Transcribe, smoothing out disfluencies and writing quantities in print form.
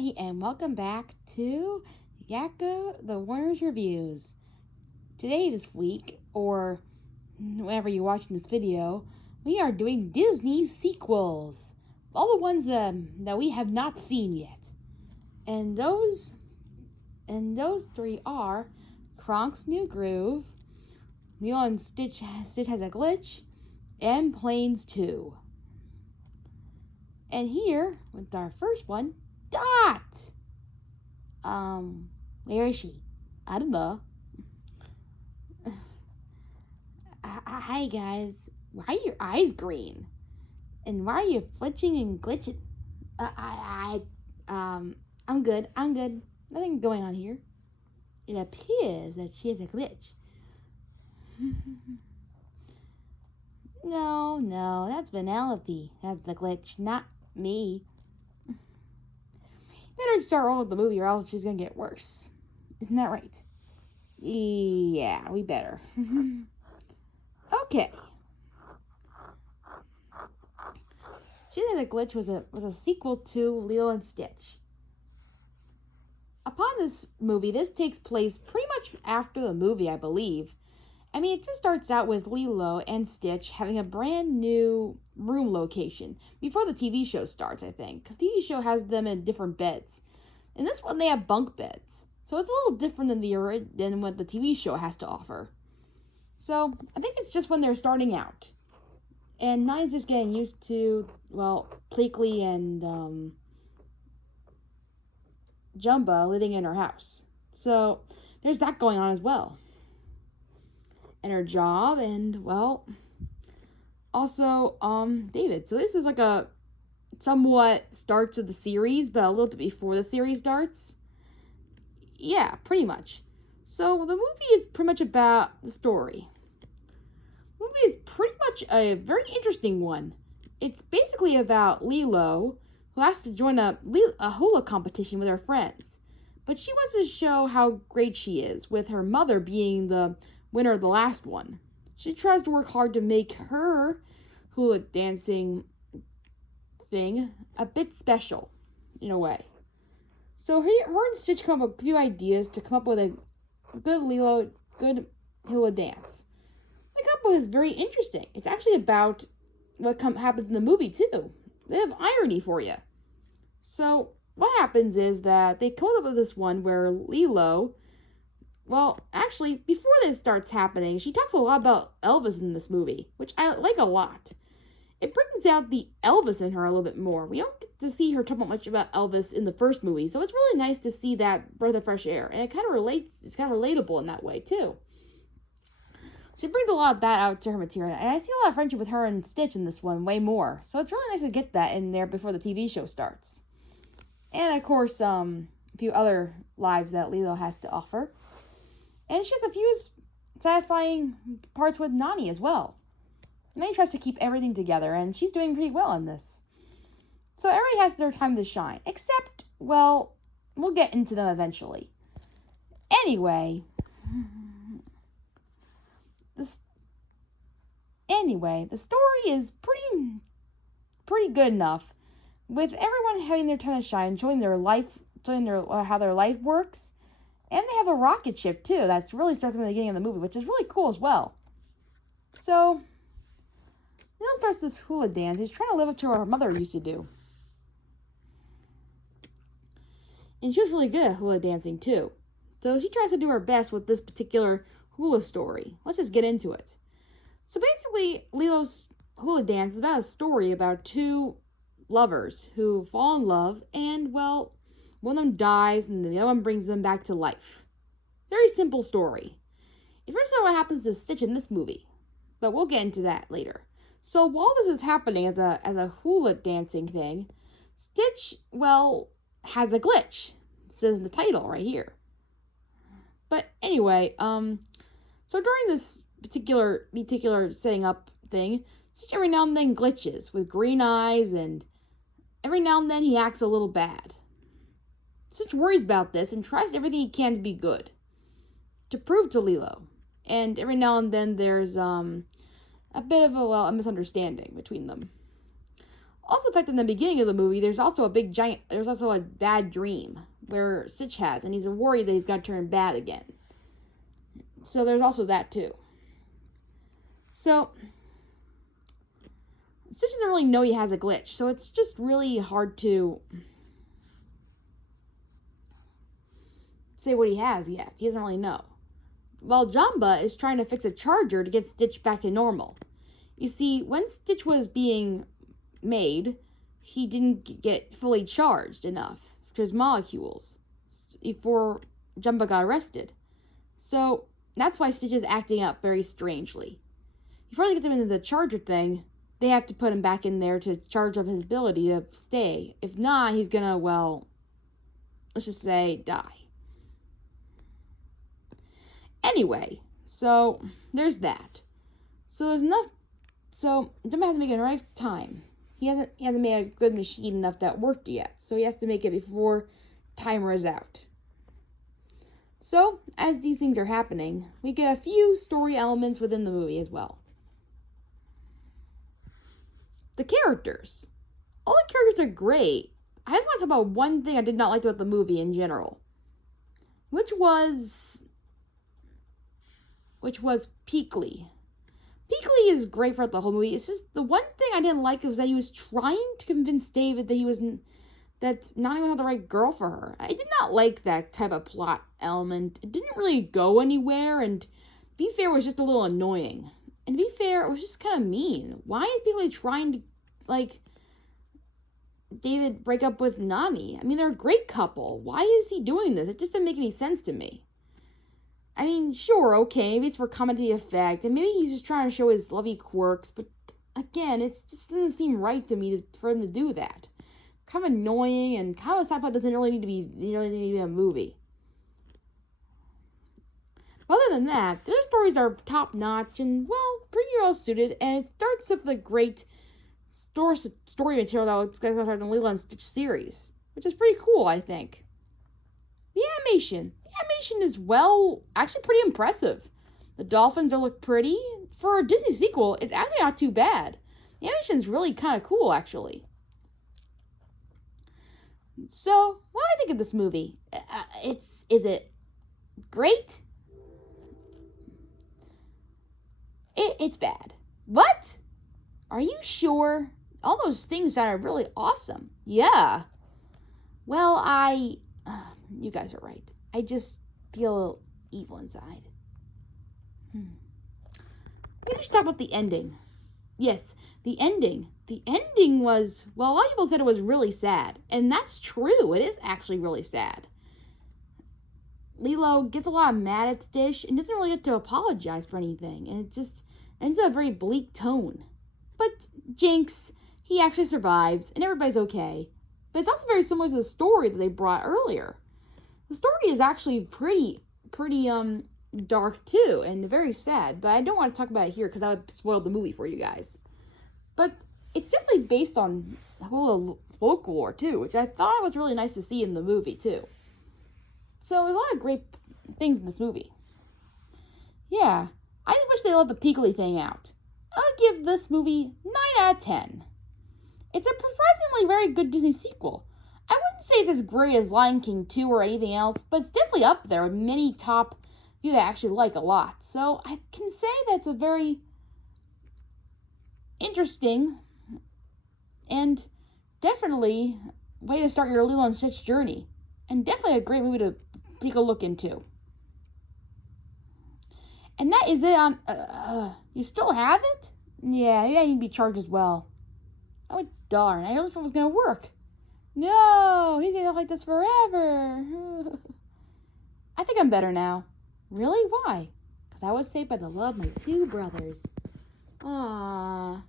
Hi, and welcome back to Yakko the Warner's Reviews. Today, this week, or whenever you're watching this video, we are doing Disney sequels. All the ones that we have not seen yet. And those three are Kronk's New Groove, Lilo and Stitch Has a Glitch, and Planes 2. And here, with our first one, Dot! Where is she? I don't know. Hi guys. Why are your eyes green? And why are you flinching and glitching? I'm good. Nothing going on here. It appears that she has a glitch. No, that's Vanellope. That's the glitch, not me. Better start rolling with the movie or else she's gonna get worse. Isn't that right? Yeah, we better. Okay. She Has a Glitch was a sequel to Lilo and Stitch. Upon this movie, this takes place pretty much after the movie, I believe. I mean, it just starts out with Lilo and Stitch having a brand new room location before the TV show starts, I think. Because the TV show has them in different beds. In this one, they have bunk beds. So it's a little different than what the TV show has to offer. So, I think it's just when they're starting out. And Nani's just getting used to, well, Pleakley and Jumba living in her house. So, there's that going on as well. And her job, and, well, also, David. So this is like a somewhat starts of the series, but a little bit before the series starts. Yeah, pretty much. So the movie is pretty much about the story. The movie is pretty much a very interesting one. It's basically about Lilo, who has to join a hula competition with her friends. But she wants to show how great she is, with her mother being the winner of the last one. She tries to work hard to make her hula dancing thing a bit special, in a way. So her and Stitch come up with a few ideas to come up with a good hula dance. The couple is very interesting. It's actually about what happens in the movie, too. They have irony for you. So, what happens is that they come up with this one where Lilo, well, actually, before this starts happening, she talks a lot about Elvis in this movie, which I like a lot. It brings out the Elvis in her a little bit more. We don't get to see her talk much about Elvis in the first movie, so it's really nice to see that breath of fresh air. And it kind of relates, it's kind of relatable in that way, too. She brings a lot of that out to her material, and I see a lot of friendship with her and Stitch in this one, way more. So it's really nice to get that in there before the TV show starts. And, of course, a few other lives that Lilo has to offer. And she has a few satisfying parts with Nani as well. Nani tries to keep everything together, and she's doing pretty well in this. So everybody has their time to shine, except, well, we'll get into them eventually. Anyway, the story is pretty good enough, with everyone having their time to shine, showing how their life works. And they have a rocket ship, too. That's really starts in the beginning of the movie, which is really cool as well. So, Lilo starts this hula dance. She's trying to live up to what her mother used to do. And she was really good at hula dancing, too. So, she tries to do her best with this particular hula story. Let's just get into it. So, basically, Lilo's hula dance is about a story about two lovers who fall in love and, well, one of them dies, and the other one brings them back to life. Very simple story. It first know what happens to Stitch in this movie, but we'll get into that later. So while this is happening as a hula dancing thing, Stitch, well, has a glitch. It says in the title right here. But anyway, so during this particular setting up thing, Stitch every now and then glitches with green eyes, and every now and then he acts a little bad. Stitch worries about this and tries everything he can to be good, to prove to Lilo. And every now and then there's a bit of a misunderstanding between them. Also, in fact, in the beginning of the movie, there's also a bad dream where Stitch has, and he's worried that he's got to turn bad again. So there's also that too. So Stitch doesn't really know he has a glitch, so it's just really hard to say what he has yet. He doesn't really know. While Jamba is trying to fix a charger to get Stitch back to normal. You see, when Stitch was being made, he didn't get fully charged enough to his molecules before Jumba got arrested. So that's why Stitch is acting up very strangely. Before they get them into the charger thing, they have to put him back in there to charge up his ability to stay. If not, he's gonna, well, let's just say, die. Anyway, so there's that. So there's enough. So Jumba has to make it in the right time. He hasn't made a good machine enough that worked yet. So he has to make it before timer is out. So as these things are happening, we get a few story elements within the movie as well. The characters. All the characters are great. I just want to talk about one thing I did not like about the movie in general. Which was Peakley. Peakley is great throughout the whole movie. It's just the one thing I didn't like was that he was trying to convince David that Nani was not the right girl for her. I did not like that type of plot element. It didn't really go anywhere, and to be fair, it was just a little annoying. And to be fair, it was just kind of mean. Why is Peakley trying to, David break up with Nani? I mean, they're a great couple. Why is he doing this? It just didn't make any sense to me. I mean, sure, okay, maybe it's for comedy effect, and maybe he's just trying to show his lovey quirks, but again, it just doesn't seem right to me for him to do that. It's kind of annoying, and kind of a sci-fi doesn't really need to be a movie. Other than that, the other stories are top-notch and, well, pretty well suited, and it starts with a great story material that was going to start in the Lilo and Stitch series, which is pretty cool, I think. The animation is, well, actually pretty impressive. The dolphins look pretty. For a Disney sequel, it's actually not too bad. The animation's really kind of cool, actually. So, what do I think of this movie? Is it great? It's bad. What? Are you sure? All those things sounded really awesome. Yeah. Well, you guys are right. I just feel evil inside. Maybe we should talk about the ending. Yes, the ending. The ending was, well, a lot of people said it was really sad. And that's true. It is actually really sad. Lilo gets a lot mad at Stitch and doesn't really get to apologize for anything. And it just ends up a very bleak tone. But Jinx, he actually survives and everybody's okay. But it's also very similar to the story that they brought earlier. The story is actually pretty dark too, and very sad, but I don't want to talk about it here because that would spoil the movie for you guys. But it's definitely based on whole folklore too, which I thought was really nice to see in the movie too. So there's a lot of great things in this movie. Yeah, I just wish they let the Peakley thing out. I would give this movie 9 out of 10. It's a surprisingly very good Disney sequel. I wouldn't say it's as great as Lion King 2 or anything else, but it's definitely up there with many top few that I actually like a lot. So I can say that's a very interesting and definitely way to start your Lilo and Stitch journey. And definitely a great movie to take a look into. And that is it on, you still have it? Yeah, maybe I need to be charged as well. Oh, darn, I really thought it was going to work. No, he's going to like this forever. I think I'm better now. Really? Why? Because I was saved by the love of my two brothers. Aww.